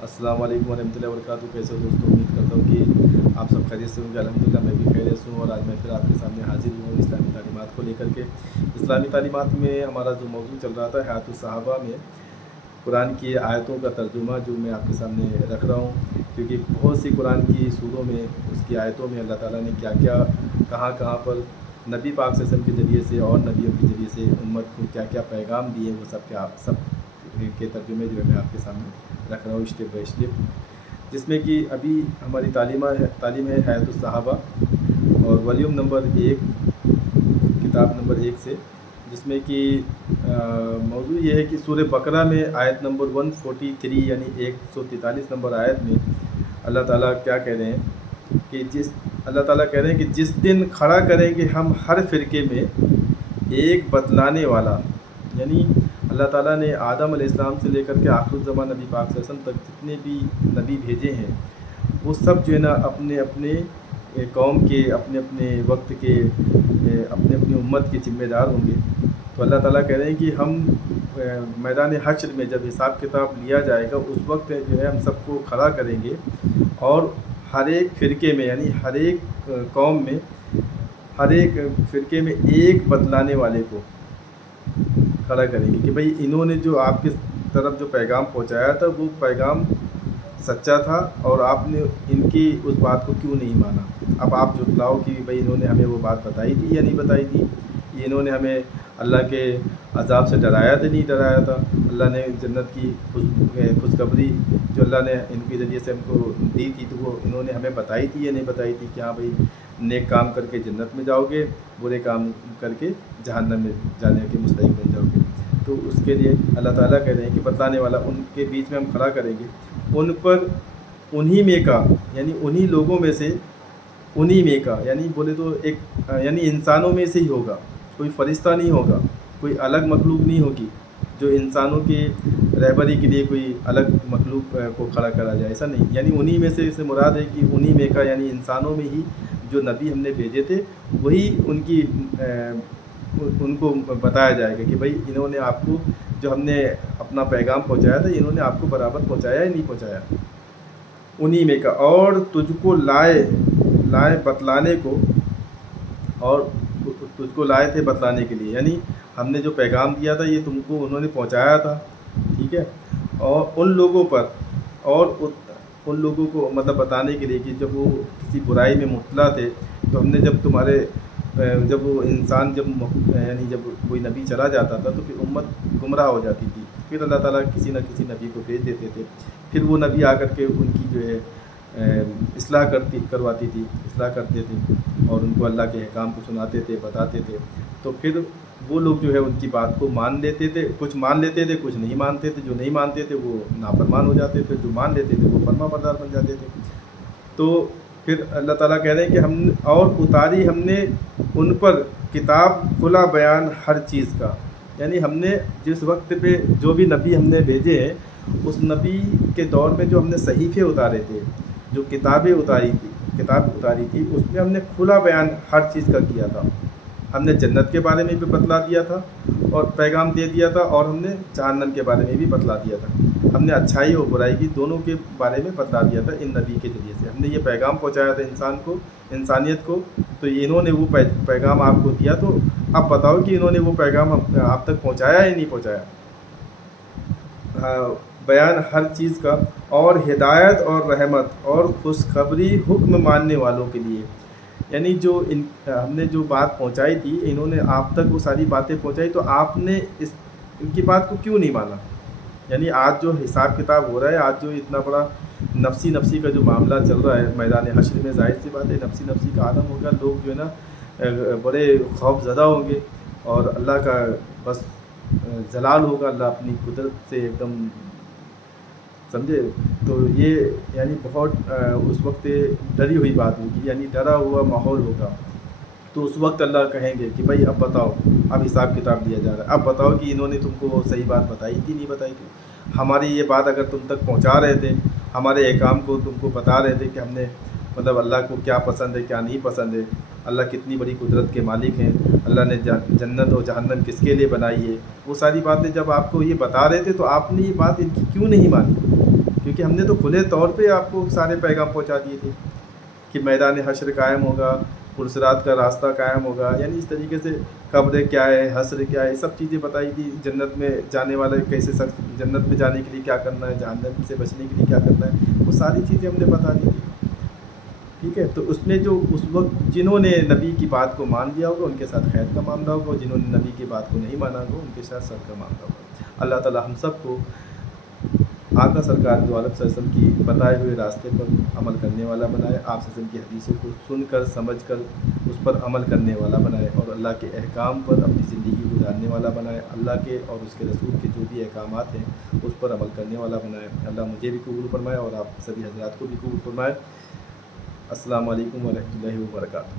अस्सलाम वालेकुम वरहमतुल्लाहि वबरकातुहू। कैसे हो दोस्तों? उम्मीद करता हूँ कि आप सब खैरियत से होंगे। अल्हम्दुलिल्लाह मैं भी खैरियत से हूँ और आज मैं फिर आपके सामने हाजिर हूँ इस्लामी तालीमात को लेकर के। इस्लामी तालीमात में हमारा जो मौजू चल रहा था हयातुस सहाबा में कुरान की आयतों का तर्जुमा जो मैं आपके सामने रख रहा हूँ, क्योंकि बहुत सी कुरान की सूरों में, उसकी आयतों में अल्लाह ताला ने क्या क्या, कहाँ कहाँ पर नबी पाक सल्लल्लाहु अलैहि वसल्लम के ज़रिए से और नबियों के ज़रिए से उम्मत को क्या क्या पैगाम दिए, वो सब के तर्जुमे जो है मैं आपके सामने रख रहा हूँ स्टेप बाय स्टेप। जिसमें कि अभी हमारी तालीम है हयातुस सहाबा और वॉल्यूम नंबर 1, किताब नंबर 1 से, जिसमें कि मौजू ये है कि सूरह बकरा में आयत नंबर 143 यानी 143 नंबर आयत में अल्लाह ताला क्या कह रहे हैं कि अल्लाह ताला कह रहे हैं कि जिस दिन खड़ा करेंगे हम हर फ़िरके में एक बतलाने वाला, यानी अल्लाह ताला ने आदम अलैहिस्सलाम से लेकर के आखिर ज़मान नबी पाक सल्लल्लाहु अलैहि वसल्लम तक जितने भी नबी भेजे हैं, वो सब जो है ना अपने अपने कौम के, अपने अपने वक्त के, अपने अपनी उम्मत के ज़िम्मेदार होंगे। तो अल्लाह ताला कह रहे हैं कि हम मैदान हश्र में जब हिसाब किताब लिया जाएगा उस वक्त जो है हम सबको खड़ा करेंगे और हर एक फ़िरके में, यानी हर एक कौम में, हर एक फ़िरके में एक बतलाने वाले को खड़ा करेंगे कि भाई इन्होंने जो आपके तरफ जो पैगाम पहुंचाया था वो पैगाम सच्चा था और आपने इनकी उस बात को क्यों नहीं माना। अब आप जुटलाओ कि भाई इन्होंने हमें वो बात बताई थी या नहीं बताई थी, ये इन्होंने हमें अल्लाह के अज़ाब से डराया था नहीं डराया था, अल्लाह ने जन्नत की खुशखबरी जो अल्लाह ने इनके ज़रिए से हमको दी थी तो वो इन्होंने हमें बताई थी या नहीं बताई थी कि हाँ भाई नेक काम करके जन्नत में जाओगे, बुरे काम करके जहन्नम में जाने के मुस्तहिक बन जाओगे। तो उसके लिए अल्लाह ताला कह रहे हैं कि बतलाने वाला उनके बीच में हम खड़ा करेंगे, उन पर उन्हीं में का, यानी उन्हीं लोगों में से, उन्हीं में का यानी बोले तो एक यानी इंसानों में से ही होगा, कोई फरिश्ता नहीं होगा, कोई अलग मखलूक नहीं होगी जो इंसानों की रहबरी के लिए कोई अलग मखलूक को खड़ा करा जाए, ऐसा नहीं। यानी उन्हीं में से मुराद है कि उन्हीं में का, यानी इंसानों में ही जो नबी हमने भेजे थे वही उनको बताया जाएगा कि भाई इन्होंने आपको जो हमने अपना पैगाम पहुंचाया था इन्होंने आपको बराबर पहुंचाया या नहीं पहुंचाया, उन्हीं में का। और तुझको लाए बतलाने को, और तुझको लाए थे बतलाने के लिए, यानी हमने जो पैगाम दिया था ये तुमको उन्होंने पहुंचाया था, ठीक है। और उन लोगों पर, और उन लोगों को मतलब बताने के लिए कि जब वो किसी बुराई में मुब्तला थे तो हमने जब तुम्हारे जब वो इंसान यानी जब कोई नबी चला जाता था तो फिर उम्मत गुमराह हो जाती थी, फिर अल्लाह ताला किसी न किसी नबी को भेज देते थे, फिर वो नबी आकर के उनकी जो है इस्लाह करवाती थी, इस्लाह करते थे और उनको अल्लाह के अहकाम को सुनाते थे, बताते थे। तो फिर वो लोग जो है उनकी बात को मान लेते थे, कुछ मान लेते थे, कुछ नहीं मानते थे। जो नहीं मानते थे वो नाफरमान हो जाते थे, जो मान लेते थे वो फरमाबरदार बन जाते थे। तो फिर अल्लाह ताला कह रहे हैं कि हम और उतारी हमने उन पर किताब खुला बयान हर चीज़ का, यानी हमने जिस वक्त पे जो भी नबी हमने भेजे हैं उस नबी के दौर में जो हमने सहीफ़े उतारे थे, जो किताब उतारी थी उसमें हमने खुला बयान हर चीज़ का किया था। हमने जन्नत के बारे में भी बतला दिया था और पैगाम दे दिया था, और हमने जहन्नम के बारे में भी बतला दिया था। हमने अच्छाई और बुराई की दोनों के बारे में बतला दिया था इन नबी के ज़रिए से। हमने ये पैगाम पहुंचाया था इंसानियत को, तो इन्होंने वो पैगाम आपको दिया। तो अब बताओ कि इन्होंने वो पैगाम आप तक पहुंचाया या नहीं पहुंचाया। हाँ, बयान हर चीज़ का, और हिदायत और रहमत और खुशखबरी हुक्म मानने वालों के लिए, यानी जो हमने जो बात पहुंचाई थी इन्होंने आप तक वो सारी बातें पहुंचाई, तो आपने इनकी बात को क्यों नहीं माना। यानी आज जो हिसाब किताब हो रहा है, आज जो इतना बड़ा नफसी का जो मामला चल रहा है मैदान हश्र में, जाहिर सी बात है नफसी का आलम होगा, लोग जो है ना बड़े खौफज़दा होंगे और अल्लाह का बस जलाल होगा, अल्लाह अपनी कुदरत से एकदम, समझे। तो ये यानी बहुत उस वक्त डरी हुई बात होगी, यानी डरा हुआ माहौल होगा। तो उस वक्त अल्लाह कहेंगे कि भाई अब बताओ, अब हिसाब किताब लिया जा रहा है, अब बताओ कि इन्होंने तुमको सही बात बताई थी नहीं बताई थी। हमारी ये बात अगर तुम तक पहुंचा रहे थे, हमारे अहकाम को तुमको बता रहे थे कि हमने मतलब अल्लाह को क्या पसंद है क्या नहीं पसंद है, अल्लाह कितनी बड़ी कुदरत के मालिक हैं, अल्लाह ने जन्नत और जहन्नम किसके लिए बनाई है, वो सारी बातें जब आपको ये बता रहे थे तो आपने ये बात इनकी क्यों नहीं मानी। क्योंकि हमने تو کھلے طور پہ آپ کو سارے پیغام پہنچا دیے تھے کہ میدان حشر قائم ہوگا، پرصراط کا راستہ قائم ہوگا، یعنی اس طریقے سے قبر کیا ہے، حشر کیا ہے، سب چیزیں بتائی تھی. جنت میں جانے والا کیسے شخص، جنت میں جانے کے لیے کیا کرنا ہے، جہنم سے بچنے کے لیے کیا کرنا ہے، وہ ساری چیزیں ہم نے بتا دی تھی. ٹھیک ہے. تو اس میں جو اس وقت جنہوں نے نبی کی بات کو مان لیا ہوگا ان کے ساتھ خیر کا معاملہ ہوگا، اور جنہوں نے نبی کی بات کو نہیں مانا ہوگا ان کے ساتھ شر کا معاملہ ہوگا. اللہ تعالی ہم سب کو آقا سرکار دو عالم صلی اللہ علیہ وسلم کی بتائے ہوئے راستے پر عمل کرنے والا بنائے، آپ صلی اللہ علیہ وسلم کی حدیثوں کو سن کر سمجھ کر اس پر عمل کرنے والا بنائے، اور اللہ کے احکام پر اپنی زندگی گزارنے والا بنائے، اللہ کے اور اس کے رسول کے جو بھی احکامات ہیں اس پر عمل کرنے والا بنائے. اللہ مجھے بھی قبول فرمائے اور آپ سبھی حضرات کو بھی قبول فرمائے. السلام علیکم ورحمۃ اللہ وبرکاتہ.